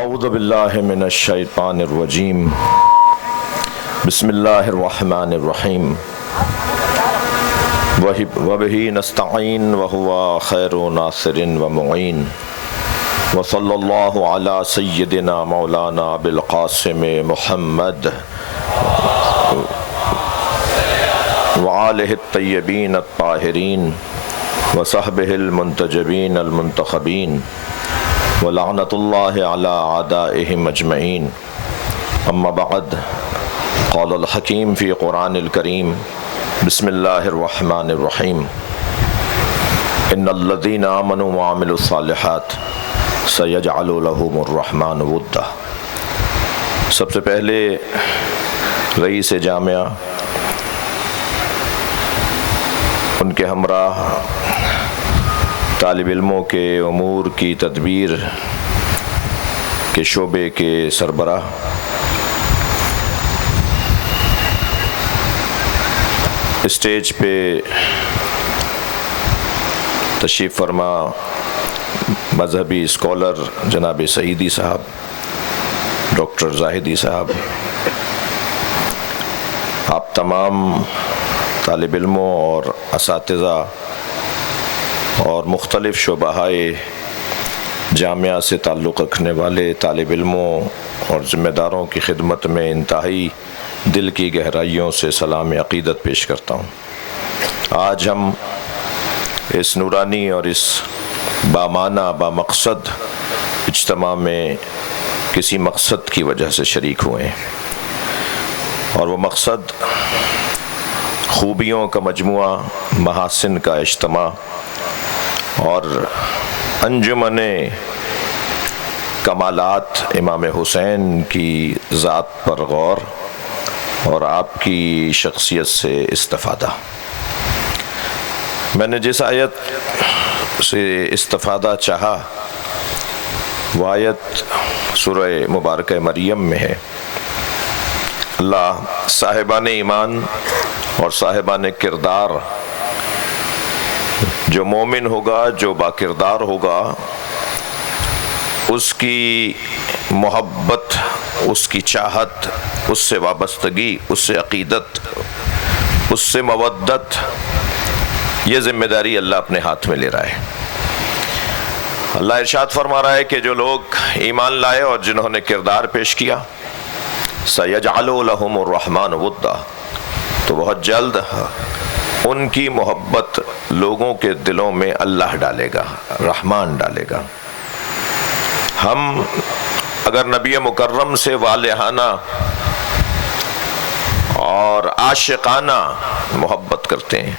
اعوذ باللہ من الشیطان الرجیم بسم اللہ الرحمن الرحیم وبہ نستعین وہو خیر ناصر ومعین وصلی اللہ علی سیدنا مولانا بالقاسم محمد وآلہ الطیبین الطاہرین وصحبہ المنتجبین المنتخبین ولعنت اللہ علی اعدائہم اجمعین اما بعد قال الحکیم فی قرآن الکریم بسم اللہ الرحمن الرحیم ان الذین آمنوا وعملوا الصالحات سیجعل لهم الرحمن ودا۔ سب سے پہلے رئیس جامعہ، ان کے ہمراہ طالب علموں کے امور کی تدبیر کے شعبے کے سربراہ، اسٹیج پہ تشریف فرما مذہبی اسکالر جناب سعیدی صاحب، ڈاکٹر زاہدی صاحب، آپ تمام طالب علموں اور اساتذہ اور مختلف شعبۂ جامعہ سے تعلق رکھنے والے طالب علموں اور ذمہ داروں کی خدمت میں انتہائی دل کی گہرائیوں سے سلام عقیدت پیش کرتا ہوں۔ آج ہم اس نورانی اور اس بامعنی بامقصد اجتماع میں کسی مقصد کی وجہ سے شریک ہوئے ہیں، اور وہ مقصد خوبیوں کا مجموعہ، محاسن کا اجتماع اور انجمن کمالات امام حسین کی ذات پر غور اور آپ کی شخصیت سے استفادہ۔ میں نے جس آیت سے استفادہ چاہا وہ آیت سورہ مبارکہ مریم میں ہے۔ اللہ صاحبان ایمان اور صاحبان کردار، جو مومن ہوگا، جو با کردار ہوگا، اس کی محبت، اس کی چاہت، اس سے وابستگی، اس سے عقیدت، اس سے مودت، یہ ذمہ داری اللہ اپنے ہاتھ میں لے رہا ہے۔ اللہ ارشاد فرما رہا ہے کہ جو لوگ ایمان لائے اور جنہوں نے کردار پیش کیا، سَيَجْعَلُ لَهُمُ الرَّحْمَنُ وُدًّا، تو بہت جلد ان کی محبت لوگوں کے دلوں میں اللہ ڈالے گا، رحمان ڈالے گا۔ ہم اگر نبی مکرم سے والہانہ اور عاشقانہ محبت کرتے ہیں،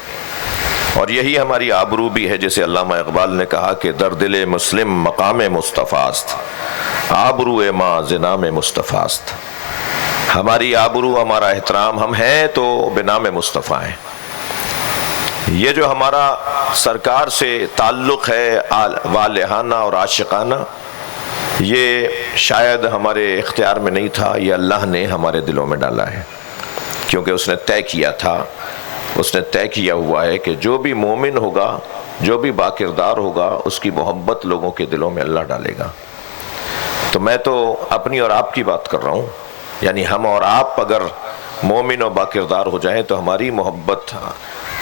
اور یہی ہماری آبرو بھی ہے، جیسے علامہ اقبال نے کہا کہ در دل مسلم مقام مصطفیٰ است، آبرو ما زنام مصطفیٰ است۔ ہماری آبرو، ہمارا احترام، ہم ہیں تو بنام مصطفیٰ ہیں۔ یہ جو ہمارا سرکار سے تعلق ہے والہانہ اور عاشقانہ، یہ شاید ہمارے اختیار میں نہیں تھا، یہ اللہ نے ہمارے دلوں میں ڈالا ہے، کیونکہ اس نے طے کیا تھا، اس نے طے کیا ہوا ہے کہ جو بھی مومن ہوگا، جو بھی با کردار ہوگا، اس کی محبت لوگوں کے دلوں میں اللہ ڈالے گا۔ تو میں تو اپنی اور آپ کی بات کر رہا ہوں، یعنی ہم اور آپ اگر مومن و با کردار ہو جائیں تو ہماری محبت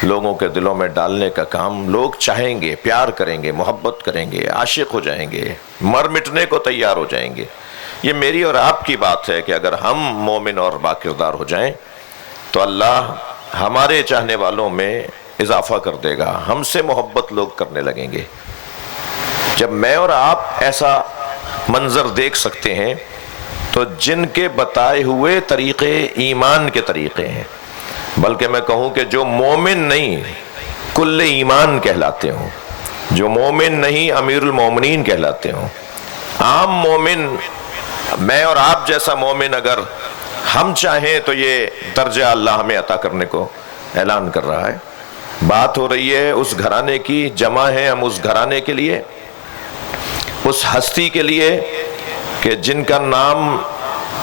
لوگوں کے دلوں میں ڈالنے کا کام لوگ چاہیں گے، پیار کریں گے، محبت کریں گے، عاشق ہو جائیں گے، مر مٹنے کو تیار ہو جائیں گے۔ یہ میری اور آپ کی بات ہے کہ اگر ہم مومن اور با کردار ہو جائیں تو اللہ ہمارے چاہنے والوں میں اضافہ کر دے گا، ہم سے محبت لوگ کرنے لگیں گے۔ جب میں اور آپ ایسا منظر دیکھ سکتے ہیں تو جن کے بتائے ہوئے طریقے ایمان کے طریقے ہیں، بلکہ میں کہوں کہ جو مومن نہیں کل ایمان کہلاتے ہوں، جو مومن نہیں امیر المومنین کہلاتے ہوں، عام مومن، میں اور آپ جیسا مومن اگر ہم چاہیں تو یہ درجہ اللہ ہمیں عطا کرنے کو اعلان کر رہا ہے۔ بات ہو رہی ہے اس گھرانے کی، جمع ہیں ہم اس گھرانے کے لیے، اس ہستی کے لیے کہ جن کا نام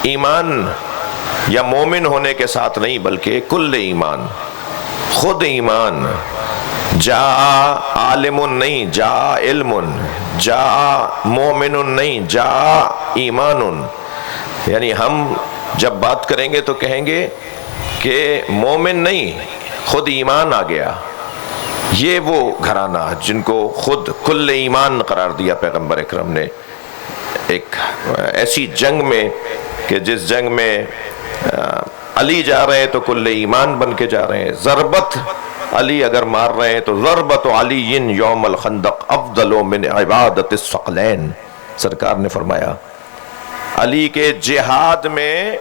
ایمان یا مومن ہونے کے ساتھ نہیں بلکہ کل ایمان، خود ایمان، جا عالم نہیں، جا علم، جا مومن نہیں، جا ایمان، یعنی ہم جب بات کریں گے تو کہیں گے کہ مومن نہیں، خود ایمان آ گیا۔ یہ وہ گھرانہ جن کو خود کل ایمان قرار دیا پیغمبر اکرم نے، ایک ایسی جنگ میں کہ جس جنگ میں علی جا رہے ہیں تو کل ایمان بن کے جا رہے ہیں، ضربت علی اگر مار رہے ہیں تو ضربت علی یوم الخندق افضل من عبادت الثقلین، سرکار نے فرمایا علی کے جہاد میں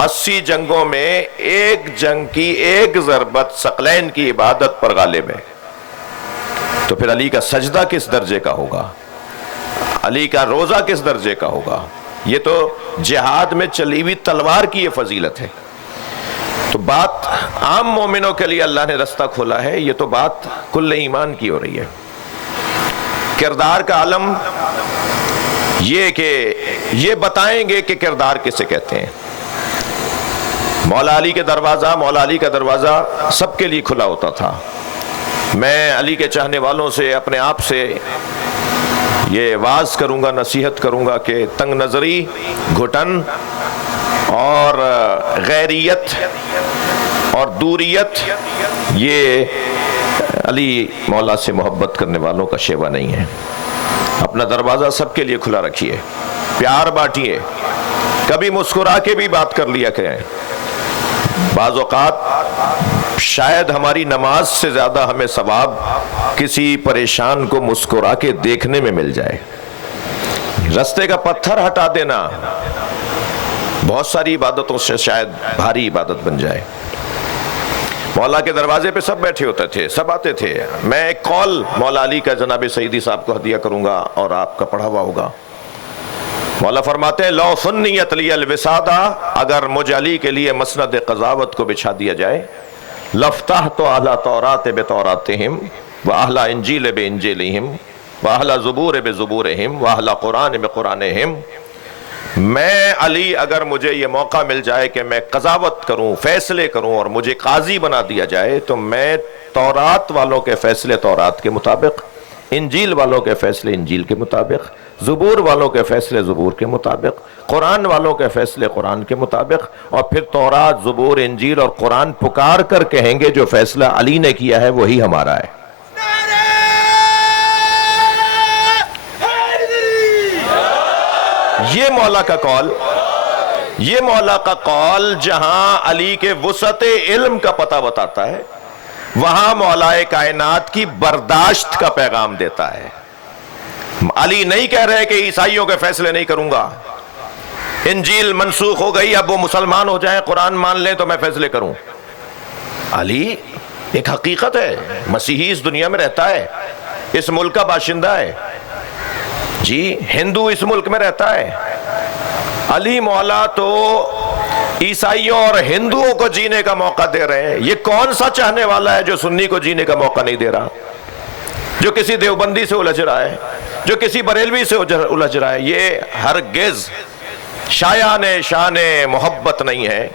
80 جنگوں میں ایک جنگ کی ایک ضربت ثقلین کی عبادت پر غالب ہے، تو پھر علی کا سجدہ کس درجے کا ہوگا، علی کا روزہ کس درجے کا ہوگا؟ یہ تو جہاد میں چلی ہوئی تلوار کی یہ فضیلت ہے۔ تو بات عام مومنوں کے لیے اللہ نے رستہ کھولا ہے، یہ تو بات کل ایمان کی ہو رہی ہے۔ کردار کا عالم یہ کہ یہ بتائیں گے کہ کردار کسے کہتے ہیں۔ مولا علی کا دروازہ سب کے لیے کھلا ہوتا تھا۔ میں علی کے چاہنے والوں سے، اپنے آپ سے یہ واز کروں گا، نصیحت کروں گا کہ تنگ نظری، گھٹن اور غیریت اور دوریت یہ علی مولا سے محبت کرنے والوں کا شیوا نہیں ہے۔ اپنا دروازہ سب کے لیے کھلا رکھیے، پیار بانٹیے، کبھی مسکرا کے بھی بات کر لیا کریں۔ بعض اوقات شاید ہماری نماز سے زیادہ ہمیں ثواب کسی پریشان کو مسکرا کے دیکھنے میں مل جائے۔ رستے کا پتھر ہٹا دینا بہت ساری عبادتوں سے شاید بھاری عبادت بن جائے۔ مولا کے دروازے پہ سب بیٹھے ہوتے تھے، سب آتے تھے۔ میں ایک قول مولا علی کا جناب سیدی صاحب کو ہدیہ کروں گا اور آپ کا پڑھا ہوا ہوگا۔ مولا فرماتے ہیں لو سنیت لی الوسادہ، اگر مجھ علی کے لیے مسند قضاوت کو بچھا دیا جائے، لفتحت اہل تورات بتوراتہم واہل انجیل بانجیلہم واہل زبور بزبورہم واہل قرآن بقرآنہم، میں علی اگر مجھے یہ موقع مل جائے کہ میں قضاوت کروں، فیصلے کروں اور مجھے قاضی بنا دیا جائے، تو میں تورات والوں کے فیصلے تورات کے مطابق، انجیل والوں کے فیصلے انجیل کے مطابق، زبور والوں کے فیصلے زبور کے مطابق، قرآن والوں کے فیصلے قرآن کے مطابق، اور پھر تورات، زبور، انجیل اور قرآن پکار کر کہیں گے جو فیصلہ علی نے کیا ہے وہی ہمارا ہے۔ یہ مولا کا قول، یہ مولا کا قول جہاں علی کے وسعت علم کا پتہ بتاتا ہے، وہاں مولا کائنات کی برداشت کا پیغام دیتا ہے۔ علی نہیں کہہ رہے کہ عیسائیوں کے فیصلے نہیں کروں گا، انجیل منسوخ ہو گئی، اب وہ مسلمان ہو جائیں، قرآن مان لیں تو میں فیصلے کروں۔ علی ایک حقیقت ہے، مسیحی اس دنیا میں رہتا ہے، اس ملک کا باشندہ ہے، جی ہندو اس ملک میں رہتا ہے۔ علی مولا تو عیسائیوں اور ہندوؤں کو جینے کا موقع دے رہے ہیں۔ یہ کون سا چاہنے والا ہے جو سنی کو جینے کا موقع نہیں دے رہا، جو کسی دیوبندی سے الجھ رہا ہے، جو کسی بریلوی سے الجھ رہا ہے؟ یہ ہرگز شایان شان محبت نہیں ہے۔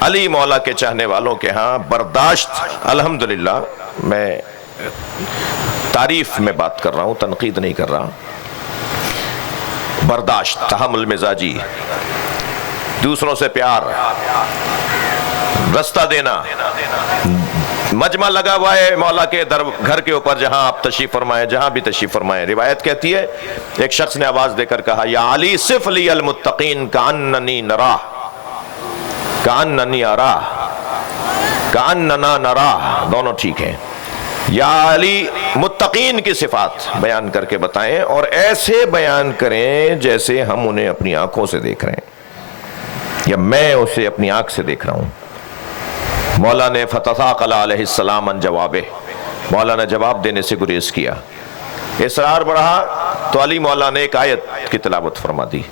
علی مولا کے چاہنے والوں کے ہاں برداشت، الحمدللہ میں تعریف میں بات کر رہا ہوں، تنقید نہیں کر رہا، برداشت، تحمل مزاجی، دوسروں سے پیار، رستہ دینا۔ مجمع لگا ہوا ہے مولا کے گھر کے اوپر، جہاں آپ تشریف فرمائیں، جہاں بھی تشریف فرمائیں۔ روایت کہتی ہے ایک شخص نے آواز دے کر کہا یا علی صف لی المتقین کاننی نراہ، کاننی اراہ، کاننا نراہ، دونوں ٹھیک ہیں۔ یا علی متقین کی صفات بیان کر کے بتائیں، اور ایسے بیان کریں جیسے ہم انہیں اپنی آنکھوں سے دیکھ رہے ہیں یا میں اسے اپنی آنکھ سے دیکھ رہا ہوں۔ مولا نے فتثاقل علیہ السلام ان جوابہ، مولا نے جواب دینے سے گریز کیا۔ اصرار بڑھا تو علی مولا نے ایک آیت کی تلاوت فرما دی،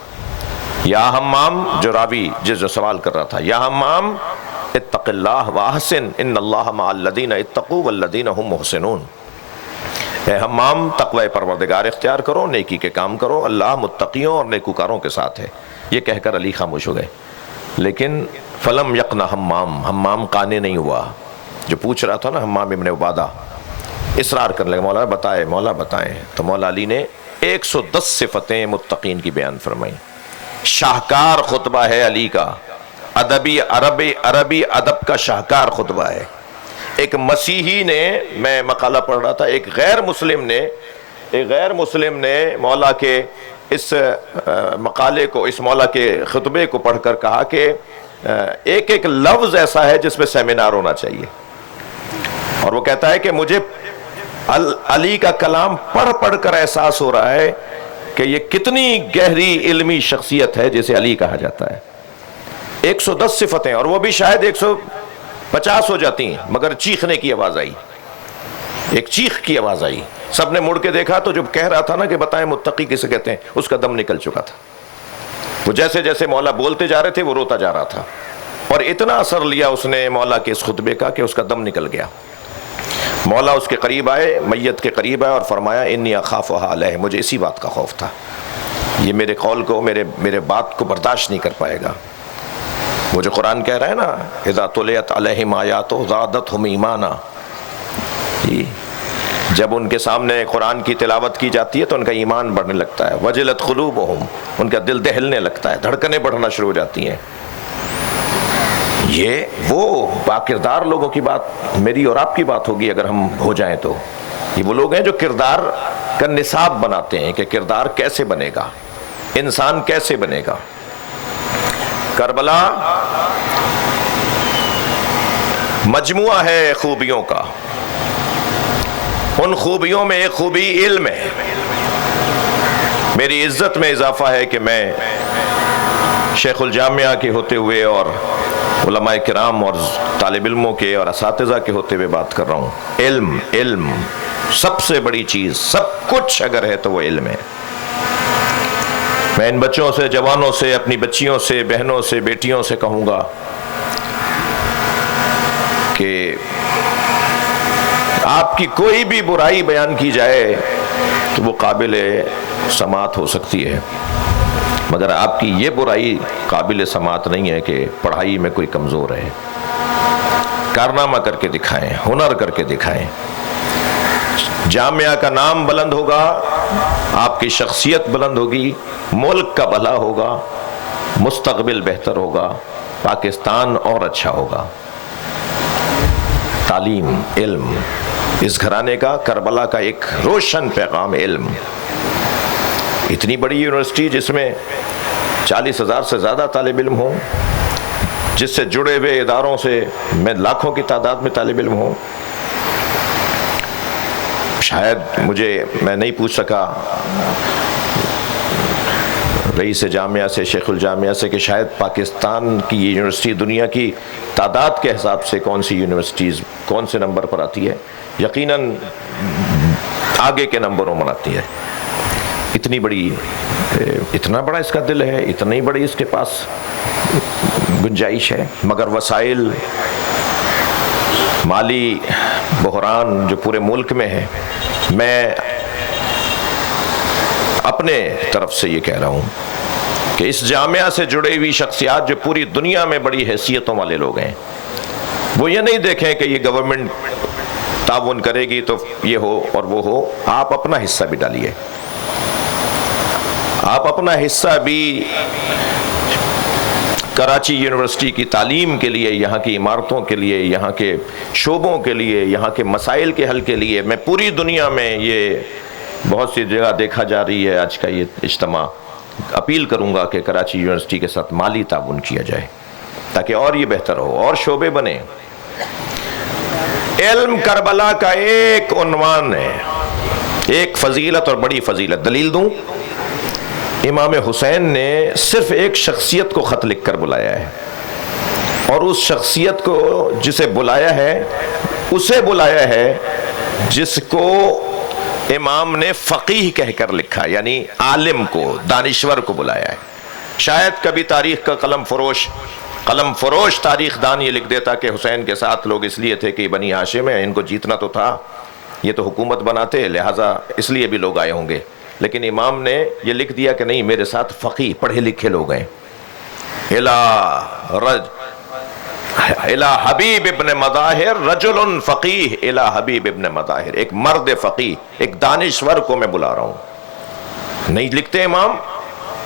یا حمام، جو راوی جو سوال کر رہا تھا، یا حمام اتق اللہ واحسن ان اللہ مع الذین اتقوا والذین هم محسنون، اے حمام تقوی پروردگار اختیار کرو، نیکی کے کام کرو، اللہ متقیوں اور نیکوکاروں کے ساتھ ہے۔ یہ کہہ کر علی خاموش ہو گئے، لیکن فلم یقن حمام قانے نہیں ہوا۔ جو پوچھ رہا تھا نا حمام ابن عبادہ، اصرار کرنے لگا، مولا بتائیں، مولا بتائیں۔ تو مولا علی نے 110 صفتیں متقین کی بیان فرمائی. شاہکار خطبہ ہے علی کا، عربی ادب کا شاہکار خطبہ ہے. ایک مسیحی نے، میں مقالہ پڑھ رہا تھا، ایک غیر مسلم نے مولا کے اس مقالے کو، اس مولا کے خطبے کو پڑھ کر کہا کہ ایک ایک لفظ ایسا ہے جس پہ سیمینار ہونا چاہیے. اور وہ کہتا ہے کہ مجھے علی کا کلام پڑھ کر احساس ہو رہا ہے کہ یہ کتنی گہری علمی شخصیت ہے جسے علی کہا جاتا ہے. 110 صفتیں، اور وہ بھی شاید 150 ہو جاتی ہیں، مگر چیخنے کی آواز آئی، ایک چیخ کی آواز آئی. سب نے مڑ کے دیکھا تو جب کہہ رہا تھا نا کہ بتائیں متقی کسے کہتے ہیں، اس کا دم نکل چکا تھا. وہ جیسے جیسے مولا بولتے جا رہے تھے وہ روتا جا رہا تھا، اور اتنا اثر لیا اس نے مولا کے اس خطبے کا کہ اس کا دم نکل گیا. مولا اس کے قریب آئے، میت کے قریب آئے اور فرمایا انی اخافھا علیہ، مجھے اسی بات کا خوف تھا، یہ میرے قول کو، میرے بات کو برداشت نہیں کر پائے گا. وہ جو قرآن کہہ رہا ہے نا اذا تلیت علیہم آیاتہ زادتہم ایمانا، جب ان کے سامنے قرآن کی تلاوت کی جاتی ہے تو ان کا ایمان بڑھنے لگتا ہے. وجلت قلوبہم، ان کا دل دہلنے لگتا ہے، دھڑکنیں بڑھنا شروع ہو جاتی ہیں. یہ وہ باکردار لوگوں کی بات میری اور آپ کی بات ہوگی اگر ہم ہو جائیں تو. یہ وہ لوگ ہیں جو کردار کا نصاب بناتے ہیں کہ کردار کیسے بنے گا، انسان کیسے بنے گا. کربلا مجموعہ ہے خوبیوں کا، ان خوبیوں میں ایک خوبی علم ہے. میری عزت میں اضافہ ہے کہ میں شیخ الجامعہ کے ہوتے ہوئے اور علماء کرام اور طالب علموں کے اور اساتذہ کے ہوتے ہوئے بات کر رہا ہوں. علم سب سے بڑی چیز، سب کچھ اگر ہے تو وہ علم ہے. میں ان بچوں سے، جوانوں سے، اپنی بچیوں سے، بہنوں سے، بیٹیوں سے کہوں گا کہ آپ کی کوئی بھی برائی بیان کی جائے تو وہ قابل سماعت ہو سکتی ہے، مگر آپ کی یہ برائی قابل سماعت نہیں ہے کہ پڑھائی میں کوئی کمزور ہے. کارنامہ کر کے دکھائیں، ہنر کر کے دکھائیں. جامعہ کا نام بلند ہوگا، آپ کی شخصیت بلند ہوگی، ملک کا بھلا ہوگا، مستقبل بہتر ہوگا، پاکستان اور اچھا ہوگا. تعلیم، علم، اس گھرانے کا، کربلا کا ایک روشن پیغام علم. اتنی بڑی یونیورسٹی جس میں 40,000 سے زیادہ طالب علم ہوں، جس سے جڑے ہوئے اداروں سے میں لاکھوں کی تعداد میں طالب علم ہوں. شاید میں نہیں پوچھ سکا رئیس جامعہ سے، شیخ الجامعہ سے، کہ شاید پاکستان کی یونیورسٹی دنیا کی تعداد کے حساب سے کون سی یونیورسٹیز کون سے نمبر پر آتی ہے. یقیناً آگے کے نمبروں میں آتی ہے. اتنی بڑی، اتنا بڑا اس کا دل ہے، اتنی بڑی اس کے پاس گنجائش ہے، مگر وسائل، مالی بحران جو پورے ملک میں ہے. میں اپنے طرف سے یہ کہہ رہا ہوں کہ اس جامعہ سے جڑی ہوئی شخصیات جو پوری دنیا میں بڑی حیثیتوں والے لوگ ہیں، وہ یہ نہیں دیکھیں کہ یہ گورنمنٹ تعاون کرے گی تو یہ ہو اور وہ ہو. آپ اپنا حصہ بھی ڈالیے، آپ اپنا حصہ بھی کراچی یونیورسٹی کی تعلیم کے لیے، یہاں کی عمارتوں کے لیے، یہاں کے شعبوں کے لیے، یہاں کے مسائل کے حل کے لیے. میں پوری دنیا میں یہ بہت سی جگہ دیکھا جا رہی ہے آج کا یہ اجتماع، اپیل کروں گا کہ کراچی یونیورسٹی کے ساتھ مالی تعاون کیا جائے تاکہ اور یہ بہتر ہو اور شعبے بنے. علم کربلا کا ایک عنوان ہے، ایک فضیلت اور بڑی فضیلت. دلیل دوں، امام حسین نے صرف ایک شخصیت کو خط لکھ کر بلایا ہے، اور اس شخصیت کو جسے بلایا ہے اسے بلایا ہے جس کو امام نے فقیہ کہہ کر لکھا، یعنی عالم کو، دانشور کو بلایا ہے. شاید کبھی تاریخ کا قلم فروش تاریخ دان یہ لکھ دیتا کہ حسین کے ساتھ لوگ اس لیے تھے کہ بنی ہاشم ہیں، ان کو جیتنا تو تھا، یہ تو حکومت بناتے، لہٰذا اس لیے بھی لوگ آئے ہوں گے. لیکن امام نے یہ لکھ دیا کہ نہیں، میرے ساتھ فقیہ، پڑھے لکھے لوگ ہیں. الہ حبیب ابن مظاہر رجل فقیہ، الہ حبیب ابن مظاہر، ایک مرد فقیہ، ایک دانشور کو میں بلا رہا ہوں. نہیں لکھتے امام،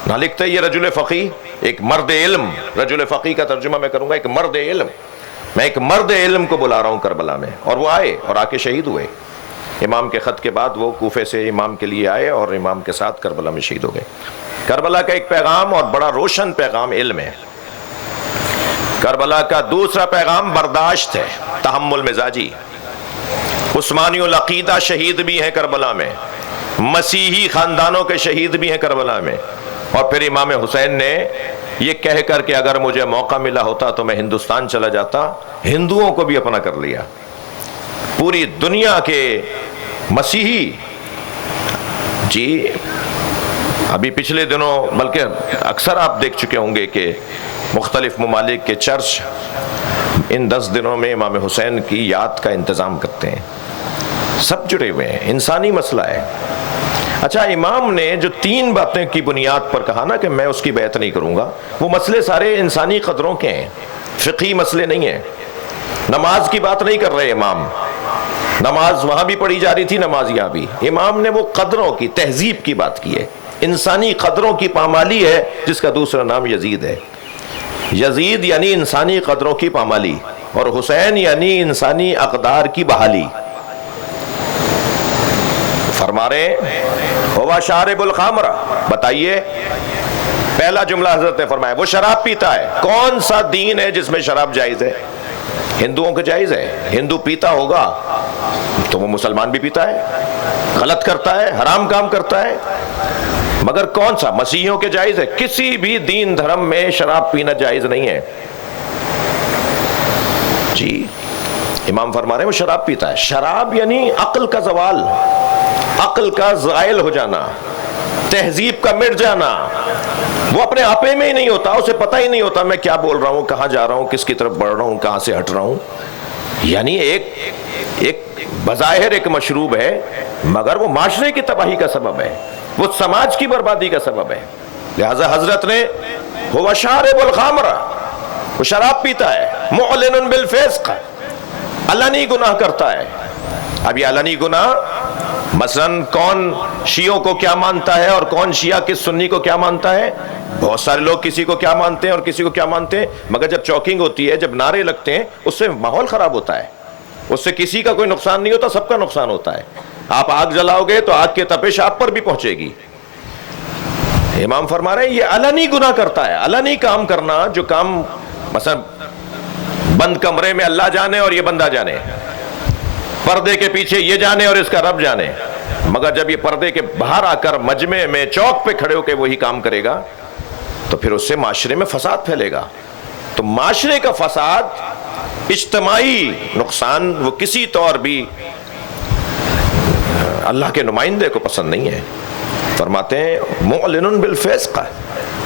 نہ لکھتے یہ رجل فقیہ، ایک مرد علم. رجل فقیہ کا ترجمہ میں کروں گا ایک مرد علم. میں ایک مرد علم کو بلا رہا ہوں کربلا میں، اور وہ آئے اور آ کے شہید ہوئے. امام کے خط کے بعد وہ کوفے سے امام کے لیے آئے اور امام کے ساتھ کربلا میں شہید ہو گئے. کربلا کا ایک پیغام اور بڑا روشن پیغام علم ہے. کربلا کا دوسرا پیغام برداشت ہے، تحمل مزاجی. عثمانی العقیدہ شہید بھی ہیں کربلا میں، مسیحی خاندانوں کے شہید بھی ہیں کربلا میں. اور پھر امام حسین نے یہ کہہ کر کہ اگر مجھے موقع ملا ہوتا تو میں ہندوستان چلا جاتا، ہندوؤں کو بھی اپنا کر لیا. پوری دنیا کے مسیحی، جی ابھی پچھلے دنوں بلکہ اکثر آپ دیکھ چکے ہوں گے کہ مختلف ممالک کے چرچ ان 10 دنوں میں امام حسین کی یاد کا انتظام کرتے ہیں. سب جڑے ہوئے ہیں، انسانی مسئلہ ہے. اچھا، امام نے جو 3 باتیں کی بنیاد پر کہا نا کہ میں اس کی بیعت نہیں کروں گا، وہ مسئلے سارے انسانی قدروں کے ہیں، فقہی مسئلے نہیں ہیں. نماز کی بات نہیں کر رہے امام، نماز وہاں بھی پڑھی جا رہی تھی، نماز یہاں بھی. امام نے وہ قدروں کی، تہذیب کی بات کی ہے، انسانی قدروں کی پامالی ہے، جس کا دوسرا نام یزید ہے. یزید یعنی انسانی قدروں کی پامالی، اور حسین یعنی انسانی اقدار کی بحالی. فرما رہے ہوا شارب الخمر، بتائیے پہلا جملہ حضرت نے فرمایا وہ شراب پیتا ہے. کون سا دین ہے جس میں شراب جائز ہے؟ ہندوؤں کے جائز ہے. ہندو پیتا ہوگا تو وہ مسلمان بھی پیتا ہے، غلط کرتا ہے، حرام کام کرتا ہے. مگر کون سا؟ مسیحیوں کے جائز ہے. کسی بھی دین دھرم میں شراب پینا جائز نہیں ہے. جی امام فرما رہے ہیں وہ شراب پیتا ہے. شراب یعنی عقل کا زوال، عقل کا زائل ہو جانا، تہذیب کا مٹ جانا. وہ اپنے آپے میں ہی نہیں ہوتا، اسے پتہ ہی نہیں ہوتا میں کیا بول رہا ہوں، کہاں جا رہا ہوں، کس کی طرف بڑھ رہا ہوں، کہاں سے ہٹ رہا ہوں. یعنی ایک بظاہر ایک مشروب ہے، مگر وہ معاشرے کی تباہی کا سبب ہے، وہ سماج کی بربادی کا سبب ہے. لہذا حضرت نے ہوا شارب الخمر، وہ شراب پیتا ہے. معلن بالفسق، علنی گناہ کرتا ہے. اب یہ علنی گناہ مثلاً کون شیعوں کو کیا مانتا ہے اور کون شیعہ کس سنی کو کیا مانتا ہے؟ بہت سارے لوگ کسی کو کیا مانتے ہیں اور کسی کو کیا مانتے ہیں، مگر جب چوکنگ ہوتی ہے، جب نعرے لگتے ہیں، اس سے ماحول خراب ہوتا ہے. اس سے کسی کا کوئی نقصان نہیں ہوتا، سب کا نقصان ہوتا ہے. آپ آگ جلاؤ گے تو آگ کی تپش آپ پر بھی پہنچے گی. امام فرما رہے ہیں یہ علنی گناہ کرتا ہے. علنی کام کرنا، جو کام مثلا بند کمرے میں اللہ جانے اور یہ بندہ جانے، پردے کے پیچھے یہ جانے اور اس کا رب جانے، مگر جب یہ پردے کے باہر آ کر مجمع میں چوک پہ کھڑے ہو کے وہی کام کرے گا تو پھر اس سے معاشرے میں فساد پھیلے گا. تو معاشرے کا فساد، اجتماعی نقصان، وہ کسی طور بھی اللہ کے نمائندے کو پسند نہیں ہے. فرماتے ہیں معلن بالفسق،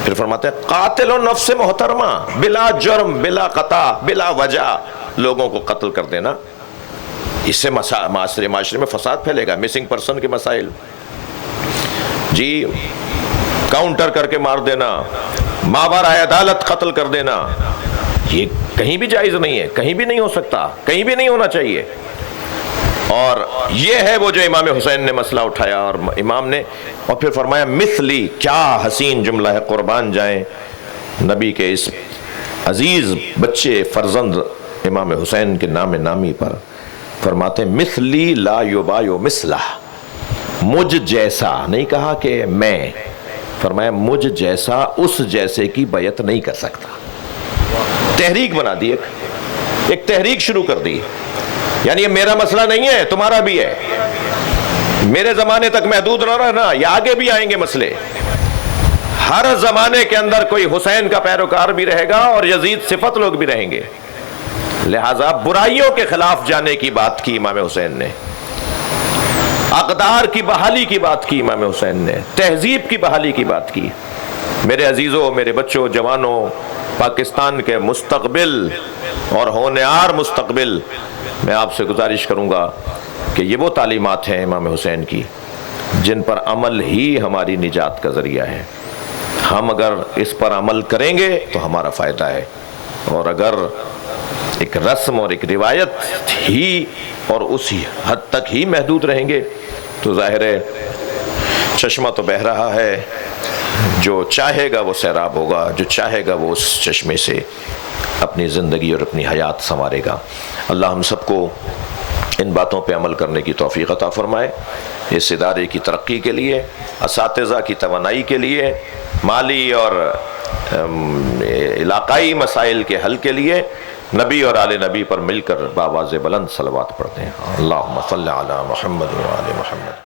پھر فرماتے ہیں قاتل نفس محترمہ، بلا جرم، بلا خطا، بلا وجہ لوگوں کو قتل کر دینا. اس سے معاشرے میں فساد پھیلے گا. مسنگ پرسن کے مسائل، جی کاؤنٹر کر کے مار دینا، ماورائے عدالت قتل کر دینا، یہ کہیں بھی جائز نہیں ہے، کہیں بھی نہیں ہو سکتا، کہیں بھی نہیں ہونا چاہیے. اور یہ ہے وہ جو امام حسین نے مسئلہ اٹھایا، اور امام نے اور پھر فرمایا مثلی. کیا حسین جملہ ہے، قربان جائیں نبی کے اس عزیز بچے فرزند امام حسین کے نام نامی پر. فرماتے ہیں مثلی لا یبایع مثلہ، مجھ جیسا، نہیں کہا کہ میں، فرمایا مجھ جیسا اس جیسے کی بیعت نہیں کر سکتا. تحریک بنا دی، ایک تحریک شروع کر دی. یعنی یہ میرا مسئلہ نہیں ہے، تمہارا بھی ہے. میرے زمانے تک محدود نہ رہنا، یہ آگے بھی آئیں گے مسئلے. ہر زمانے کے اندر کوئی حسین کا پیروکار بھی رہے گا اور یزید صفت لوگ بھی رہیں گے. لہٰذا برائیوں کے خلاف جانے کی بات کی امام حسین نے، اقدار کی بحالی کی بات کی امام حسین نے، تہذیب کی بحالی کی بات کی. میرے عزیزوں، میرے بچوں، جوانوں، پاکستان کے مستقبل اور ہونہار مستقبل، میں آپ سے گزارش کروں گا کہ یہ وہ تعلیمات ہیں امام حسین کی جن پر عمل ہی ہماری نجات کا ذریعہ ہے. ہم اگر اس پر عمل کریں گے تو ہمارا فائدہ ہے، اور اگر ایک رسم اور ایک روایت ہی اور اسی حد تک ہی محدود رہیں گے تو ظاہر ہے چشمہ تو بہہ رہا ہے، جو چاہے گا وہ سیراب ہوگا، جو چاہے گا وہ اس چشمے سے اپنی زندگی اور اپنی حیات سنوارے گا۔ اللہ ہم سب کو ان باتوں پہ عمل کرنے کی توفیق عطا فرمائے، اس ادارے کی ترقی کے لیے، اساتذہ کی توانائی کے لیے، مالی اور علاقائی مسائل کے حل کے لیے نبی اور آل نبی پر مل کر بآواز بلند صلوات پڑھتے ہیں۔ اللہم صلی علی محمد و آل محمد۔